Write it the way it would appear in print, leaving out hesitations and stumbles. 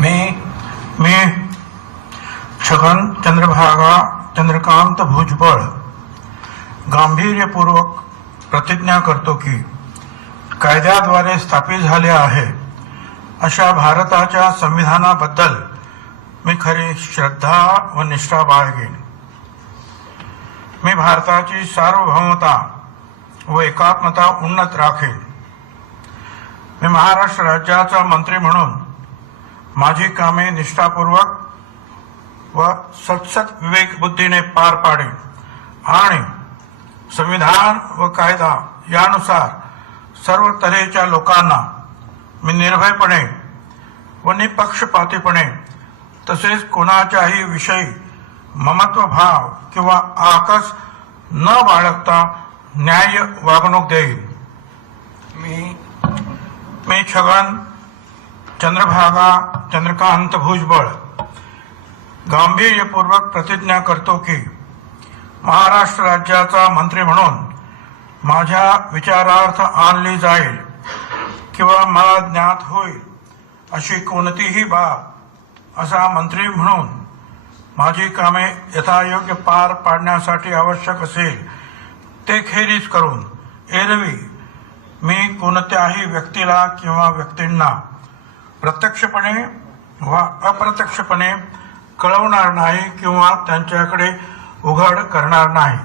मी छगन चंद्रकांत भुजबळ गांभीर्यपूर्वक प्रतिज्ञा करतो की कायद्याद्वारे स्थापित झाले आहे अशा भारताच्या संविधानाबद्दल मी खरी श्रद्धा व निष्ठा बाळगेन। मी भारताची सार्वभौमता व एकात्मता उन्नत राखेन। मी महाराष्ट्र राज्याचा मंत्री म्हणून माझी कामे निष्ठापूर्वक व सत्सत विवेक बुद्धीने पार पाडेन आणि संविधान व कायदा यानुसार सर्व तऱ्हेच्या लोकांना मी निर्भयपणे व निपक्षपातीपणे तसेच कोणाच्याही विषयी ममत्व भाव किंवा आकस न बाळगता न्याय्य वागणूक देईन। मी छगन चंद्रकांत भुजबळ गांभीर्यपूर्वक प्रतिज्ञा करतो की महाराष्ट्र राज्याचा मंत्री म्हणून माझ्या विचारार्थ आणली जाईल किंवा मला ज्ञात होईल अशी कोणतीही बाब असा मंत्री म्हणून माझी कामे यथायोग्य पार पाडण्यासाठी आवश्यक असेल ते खेरीज करून एरवी मी कोणत्याही व्यक्तीला किंवा व्यक्तींना प्रत्यक्षपणे वा अप्रत्यक्षपणे कळवणार नाही किंवा त्यांच्याकडे उघड करणार नाही।